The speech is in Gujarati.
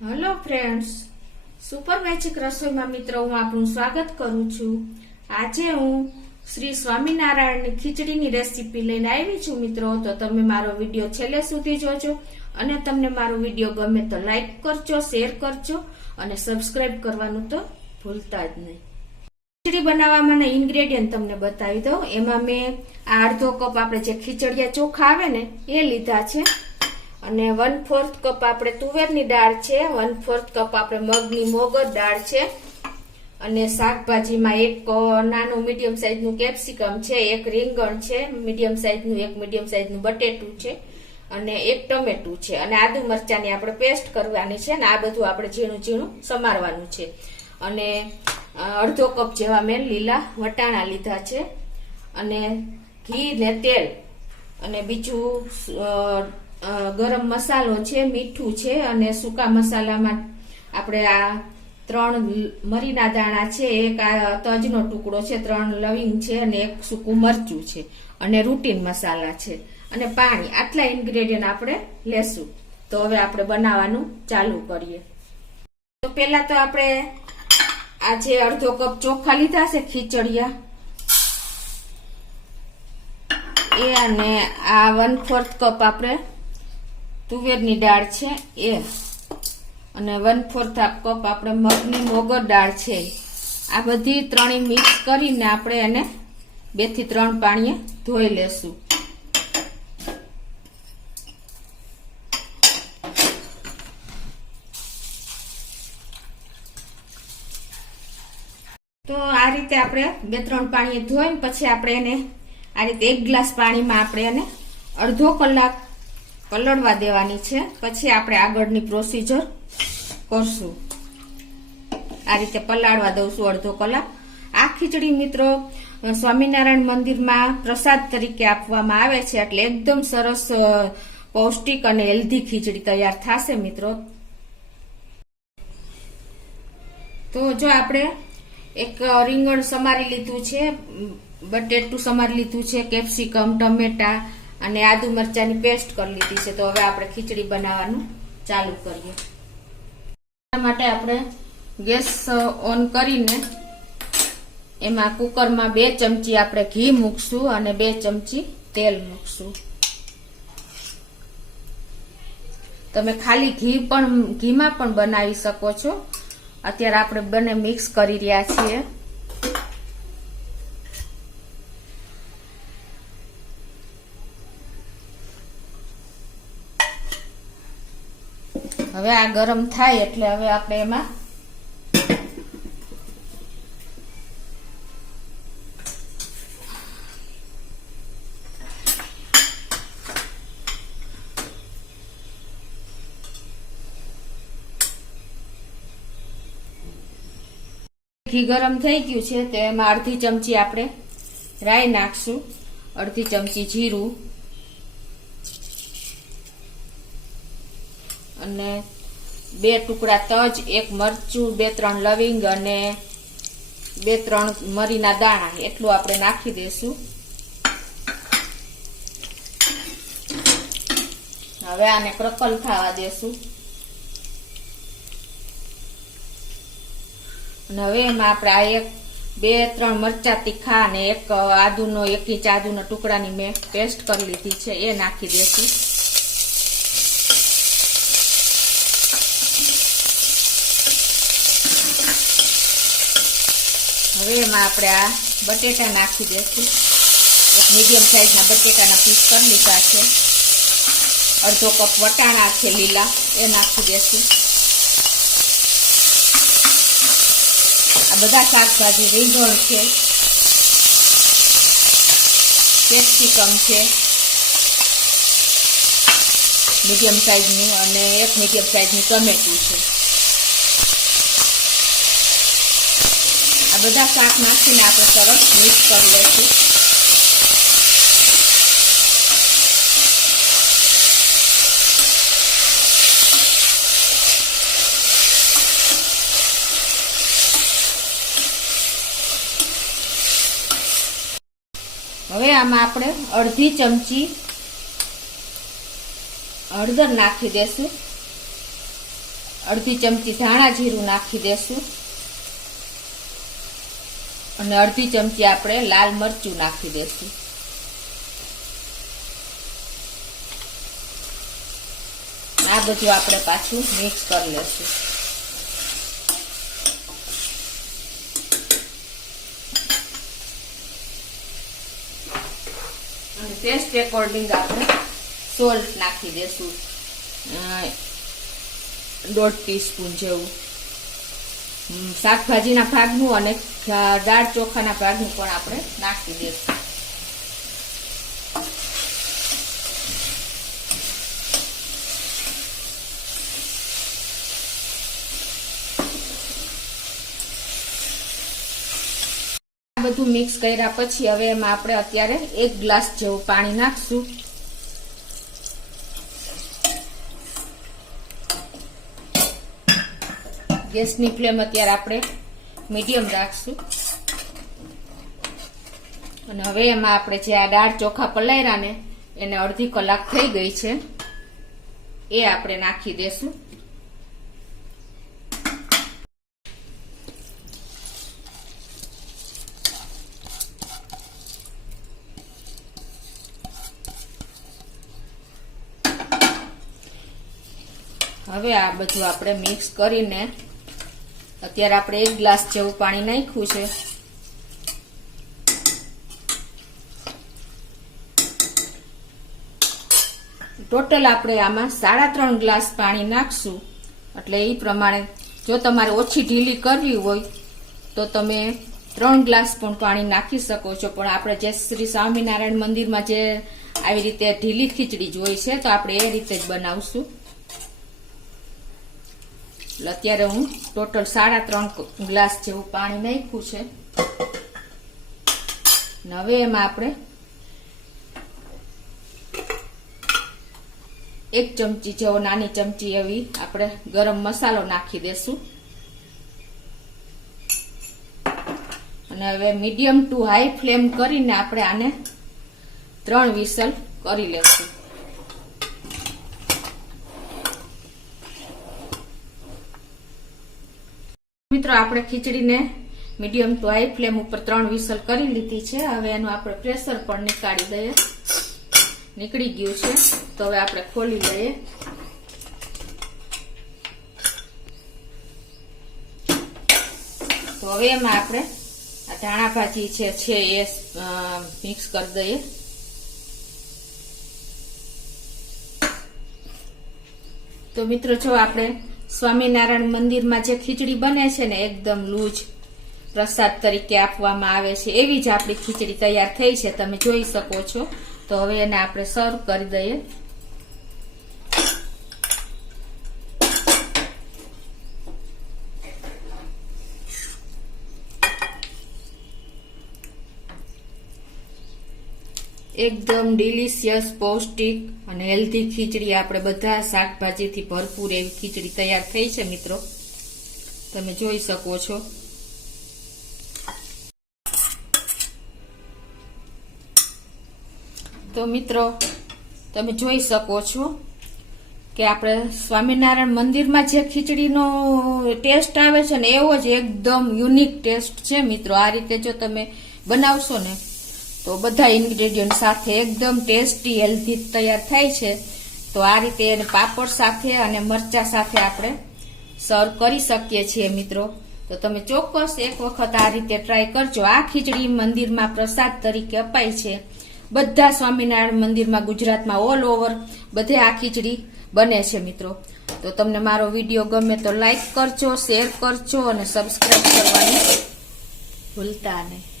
હેલો ફ્રેન્ડ્સ, સુપર મેજિક રસોઈમાં મિત્રો હું આપનું સ્વાગત કરું છું। આજે હું શ્રી સ્વામિનારાયણની ખીચડીની રેસીપી લઈને આવી છું મિત્રો। તો તમે મારો વિડીયો છેલ્લે સુધી જોજો અને તમને મારો વિડીયો ગમે તો લાઈક કરજો, શેર કરજો અને સબસ્ક્રાઇબ કરવાનું તો ભૂલતા જ નહીં। ખીચડી બનાવવાના ઇન્ગ્રેડિયન્ટ તમને બતાવી દઉં। એમાં મેં અડધો કપ આપણે જે ખીચડિયા ચોખા આવે ને એ લીધા છે અને 1/4 કપ આપણે તુવેરની દાળ છે, 1/4 કપ આપણે મગની મોગર દાળ છે અને શાકભાજીમાં એક નાનું મીડિયમ સાઈઝનું કેપ્સિકમ છે, એક રીંગણ છે મીડિયમ સાઈઝનું, એક મીડિયમ સાઈઝનું બટેટું છે અને એક ટમેટું છે અને આદુ મરચાની આપણે પેસ્ટ કરવાની છે અને આ બધું આપણે ઝીણું ઝીણું સમારવાનું છે અને અડધો કપ જેવા મેં લીલા વટાણા લીધા છે અને ઘી ને તેલ અને બીજું ગરમ મસાલો છે, મીઠું છે અને સૂકા મસાલામાં આપણે આ 3 મરીના દાણા છે, એક આ તજનો ટુકડો છે, 3 લવિંગ છે અને એક સૂકું મરચું છે અને રૂટીન મસાલા છે અને પાણી, આટલા ઇન્ગ્રેડિયન્ટ આપણે લેશું। તો હવે આપણે બનાવવાનું ચાલુ કરીએ। તો પહેલા તો આપણે આ જે અડધો કપ ચોખા લીધા છે ખીચડિયા એ અને આ 1/4 કપ આપણે તુવેરની દાળ છે એ અને 1/4 કપ આપણે મગની મોગર દાળ છે, આ બધી ત્રણેય મિક્સ કરીને આપણે એને 2 થી 3 પાણીએ ધોઈ લેશું। તો આ રીતે આપણે 2-3 પાણીએ ધોઈને પછી આપણે એને આ રીતે 1 ગ્લાસ પાણીમાં આપણે એને અડધો કલાક પલળવા દેવાની છે, પછી આપણે આગળની પ્રોસીજર કરશું। આ રીતે પલાળવા દઉંશું અડધો કલાક। આ ખીચડી મિત્રો સ્વામિનારાયણ મંદિરમાં પ્રસાદ તરીકે આપવામાં આવે છે એટલે એકદમ સરસ પૌષ્ટિક અને હેલ્ધી ખીચડી તૈયાર થશે મિત્રો। તો જો આપણે એક રીંગણ સમારી લીધું છે, બટેટું સમારી લીધું છે, કેપ્સિકમ, ટમેટા અને આદુ મરચાની પેસ્ટ કરી લીધી છે। તો હવે આપણે ખીચડી બનાવવાનું ચાલુ કરીએ। એના માટે આપણે ગેસ ઓન કરીને એમાં કુકરમાં 2 ચમચી આપણે ઘી મૂકશું અને 2 ચમચી તેલ મૂકશું। તમે ખાલી ઘીમાં પણ બનાવી શકો છો। અત્યારે આપણે બંને મિક્સ કરી રહ્યા છીએ। હવે આ ગરમ થાય એટલે હવે આપણે એમાં ઘી ગરમ થઈ ગયું છે તો એમાં અડધી ચમચી આપણે રાઈ નાખશું, અડધી ચમચી જીરું અને 2 ટુકડા તજ, 1 મરચું, 2-3 લવિંગ અને 2-3 મરીના દાણા એટલું આપણે નાખી દઈશું। હવે આને ક્રકલ થવા દેશું અને હવે એમાં આપણે આ 2-3 મરચા તીખા અને એક આદુનો 1 ઇંચ આદુના ટુકડાની મેં પેસ્ટ કરી લીધી છે એ નાખી દઈશું। હવે એમાં આપણે આ બટેટા નાખી દઈશું। એક મીડિયમ સાઈઝના બટેટાના પીસ કરી લીધા છે, અડધો કપ વટાણા છે લીલા એ નાખી દઈશું। આ બધા શાકભાજી, રીંગણ છે, કેપ્સિકમ છે મીડિયમ સાઈઝનું અને એક મીડિયમ સાઈઝનું ટમેટું છે, આ બધા શાક નાખીને આપણે સરસ મિક્સ કરી લઈશું। હવે આમાં આપણે અડધી ચમચી હળદર નાખી દેશું અડધી ચમચી ધાણા જીરું નાખી દેશું અને અડધી ચમચી આપણે લાલ મરચું નાખી દેશું. આ બધું આપણે પાછું મિક્સ કરી લેશું. અને ટેસ્ટ એકોર્ડિંગ આપણે સોલ્ટ નાખી દેશું 1.5 ટીસ્પૂન જેવું. શાકભાજીના ભાગનું અને દાળ ચોખાના ભાગનું પણ આપણે નાખી દઈશું. આ બધું મિક્સ કર્યા પછી હવે એમાં આપણે અત્યારે 1 ગ્લાસ જેવું પાણી નાખશું. ગેસની ફ્લેમ અત્યારે આપણે મીડિયમ રાખશું અને હવે એમાં આપણે જે આ દાળ ચોખા પલાળ્યા ને એને અડધી કલાક થઈ ગઈ છે એ આપણે નાખી દેશું. હવે આ બધું આપણે મિક્સ કરીને અત્યારે આપણે 1 ગ્લાસ જેવું પાણી નાખ્યું છે. ટોટલ આપણે આમાં 3.5 ગ્લાસ પાણી નાખશું. એટલે એ પ્રમાણે જો તમારે ઓછી ઢીલી કરવી હોય તો તમે 3 ગ્લાસ પણ પાણી નાખી શકો છો. પણ આપણે જે શ્રી સ્વામિનારાયણ મંદિરમાં જે આવી રીતે ઢીલી ખીચડી જ હોય છે તો આપણે એ રીતે જ બનાવશું. અત્યારે હું ટોટલ 3.5 ગ્લાસ જેવું પાણી નાખ્યું છે. હવે એમાં આપણે 1 ચમચી જેવો નાની ચમચી એવી આપણે ગરમ મસાલો નાખી દેશું અને હવે મીડિયમ ટુ હાઈ ફ્લેમ કરીને આપણે આને 3 વિસલ કરી લેશું. મિત્રો આપણે ખીચડીને મીડિયમ ટુ હાઈ ફ્લેમ ઉપર 3 વિસલ કરી લીધી છે. હવે એનું આપણે પ્રેશર પણ નીકાળી દઈએ. નીકળી ગયું છે તો હવે આપણે ખોલી લઈએ. તો હવે એમાં આપણે આ ધાણા ભાજી છે એ મિક્સ કરી દઈએ. તો મિત્રો જો આપણે સ્વામિનારાયણ મંદિરમાં જે ખીચડી બને છે ને એકદમ લૂજ પ્રસાદ તરીકે આપવામાં આવે છે એવી જ આપણી ખીચડી તૈયાર થઈ છે, તમે જોઈ શકો છો. તો હવે એને આપણે સર્વ કરી દઈએ. એકદમ ડિલિશિયસ, પૌષ્ટિક અને હેલ્ધી ખીચડી આપણે બધા શાકભાજીથી ભરપૂર એવી ખીચડી તૈયાર થઈ છે મિત્રો, તમે જોઈ શકો છો. તો મિત્રો તમે જોઈ શકો છો કે આપણે સ્વામિનારાયણ મંદિરમાં જે ખીચડીનો ટેસ્ટ આવે છે ને એવો જ એકદમ યુનિક ટેસ્ટ છે મિત્રો. આ રીતે જો તમે બનાવશો ને તો બધા ઇન્ગ્રેડિયન્ટ સાથે એકદમ ટેસ્ટી હેલ્ધી તૈયાર થાય છે. તો આ રીતે એને પાપડ સાથે અને મરચા સાથે આપણે સર્વ કરી શકીએ છીએ મિત્રો. તો તમે ચોક્કસ એક વખત આ રીતે ટ્રાય કરજો. આ ખીચડી મંદિરમાં પ્રસાદ તરીકે અપાય છે. બધા સ્વામિનારાયણ મંદિરમાં ગુજરાતમાં ઓલ ઓવર બધે આ ખીચડી બને છે મિત્રો. તો તમને મારો વિડીયો ગમે તો લાઈક કરજો, શેર કરજો અને સબસ્ક્રાઈબ કરવાનું ભૂલતા નહીં.